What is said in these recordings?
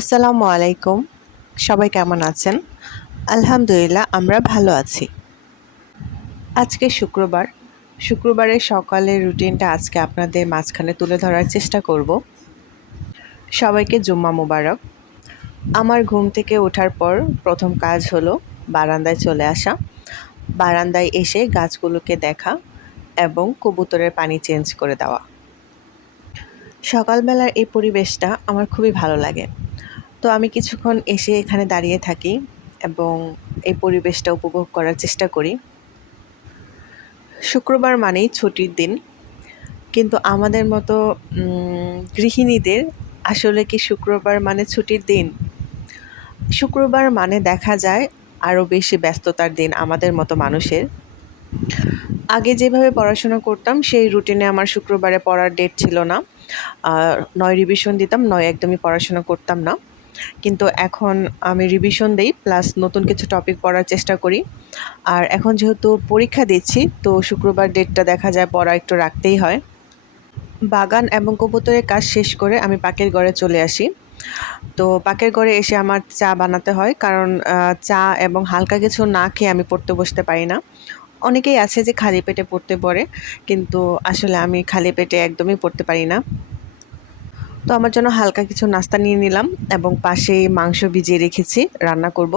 আসসালামু আলাইকুম। সবাই কেমন আছেন? আলহামদুলিল্লাহ আমরা ভালো আছি। আজকে শুক্রবার। শুক্রবারের সকালের রুটিনটা আজকে আপনাদের মাঝখানে তুলে ধরার চেষ্টা করব। সবাইকে জুম্মা মোবারক। আমার ঘুম থেকে ওঠার পর প্রথম কাজ হলো বারান্দায় চলে আসা। বারান্দায় এসে গাছগুলোকে দেখা এবং কবুতরের পানি চেঞ্জ করে দেওয়া। সকালবেলার এই পরিবেশটা আমার খুবই ভালো লাগে। তো আমি কিছুক্ষণ এসে এখানে দাঁড়িয়ে থাকি এবং এই পরিবেশটা উপভোগ করার চেষ্টা করি। শুক্রবার মানেই ছুটির দিন, কিন্তু আমাদের মতো গৃহিণীদের আসলে কি শুক্রবার মানে ছুটির দিন? শুক্রবার মানে দেখা যায় আরও বেশি ব্যস্ততার দিন আমাদের মতো মানুষের। আগে যেভাবে পড়াশোনা করতাম সেই রুটিনে আমার শুক্রবারে পড়ার ডেট ছিল না। নয় রিভিশন দিতাম, নয় একদমই পড়াশোনা করতাম না। কিন্তু এখন আমি রিভিশন দেই প্লাস নতুন কিছু টপিক পড়ার চেষ্টা করি। আর এখন যেহেতু পরীক্ষা দিচ্ছি তো শুক্রবার ডেটটা দেখা যায় পড়া একটু রাখতেই হয়। বাগান এবং কবুতরের কাজ শেষ করে আমি পাকের ঘরে চলে আসি। তো পাকের ঘরে এসে আমার চা বানাতে হয়, কারণ চা এবং হালকা কিছু না খেয়ে আমি পড়তে বসতে পারি না। অনেকেই আছে যে খালি পেটে পড়তে পারে, কিন্তু আসলে আমি খালি পেটে একদমই পড়তে পারি না। তো আমার জন্য হালকা কিছু নাস্তা নিয়ে নিলাম এবং পাশে মাংস ভিজিয়ে রেখেছি, রান্না করব।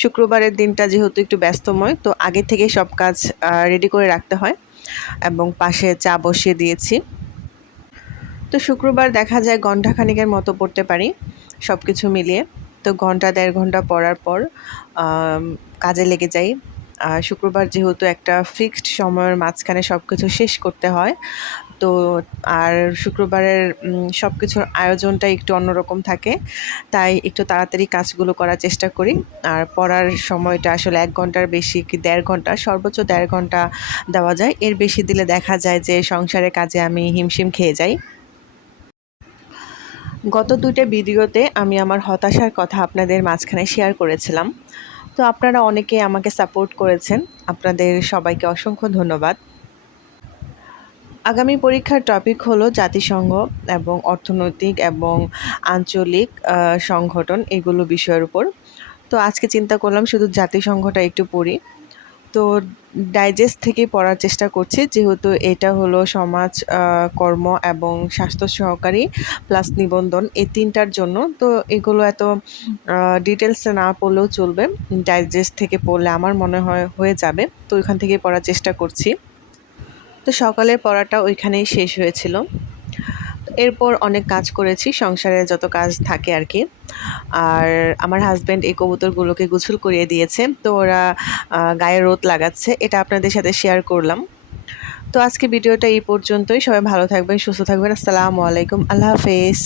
শুক্রবারের দিনটা যেহেতু একটু ব্যস্তময়, তো আগে থেকে সব কাজ রেডি করে রাখতে হয় এবং পাশে চা বসিয়ে দিয়েছি। তো শুক্রবার দেখা যায় ঘণ্টাখানেকের মতো পড়তে পারি সব কিছু মিলিয়ে। তো ঘন্টা ১.৫ ঘন্টা পড়ার পর কাজে লেগে যাই। শুক্রবার যেহেতু একটা ফিক্সড সময়ের মাঝখানে সব কিছু শেষ করতে হয়, তো আর শুক্রবারের সব কিছুর আয়োজনটা একটু অন্যরকম থাকে, তাই একটু তাড়াতাড়ি কাজগুলো করার চেষ্টা করি। আর পড়ার সময়টা আসলে ১ ঘন্টার বেশি কি ১.৫ ঘন্টা, সর্বোচ্চ ১.৫ ঘন্টা দেওয়া যায়। এর বেশি দিলে দেখা যায় যে সংসারের কাজে আমি হিমশিম খেয়ে যাই। গত ২টা ভিডিওতে আমি আমার হতাশার কথা আপনাদের মাঝখানে শেয়ার করেছিলাম। তো আপনারা অনেকে আমাকে সাপোর্ট করেছেন। আপনাদের সবাইকে অসংখ্য ধন্যবাদ। আগামী পরীক্ষার টপিক হলো জাতিসংঘ এবং অর্থনৈতিক এবং আঞ্চলিক সংগঠন, এগুলো বিষয়ের উপর। তো আজকে চিন্তা করলাম শুধু জাতিসংঘটা একটু পড়ি। তো ডাইজেস্ট থেকে পড়ার চেষ্টা করছি, যেহেতু এটা হলো সমাজ কর্ম এবং স্বাস্থ্য সহকারী প্লাস নিবন্ধন, এই ৩টার জন্য। তো এগুলো এত ডিটেলসে না পড়লেও চলবে, ডাইজেস্ট থেকে পড়লে আমার মনে হয় হয়ে যাবে। তো ওইখান থেকে পড়ার চেষ্টা করছি। তো সকালের পড়াটা ওইখানেই শেষ হয়েছিল। এরপর অনেক কাজ করেছি, সংসারে যত কাজ থাকে আর কি। আর আমার হাজব্যান্ড এই কবুতরগুলোকে গোসল করিয়ে দিয়েছে, তো ওরা গায়ে রোদ লাগাচ্ছে, এটা আপনাদের সাথে শেয়ার করলাম। তো আজকে ভিডিওটা এই পর্যন্তই। সবাই ভালো থাকবেন, সুস্থ থাকবেন। আসসালামু আলাইকুম, আল্লাহ হাফেজ।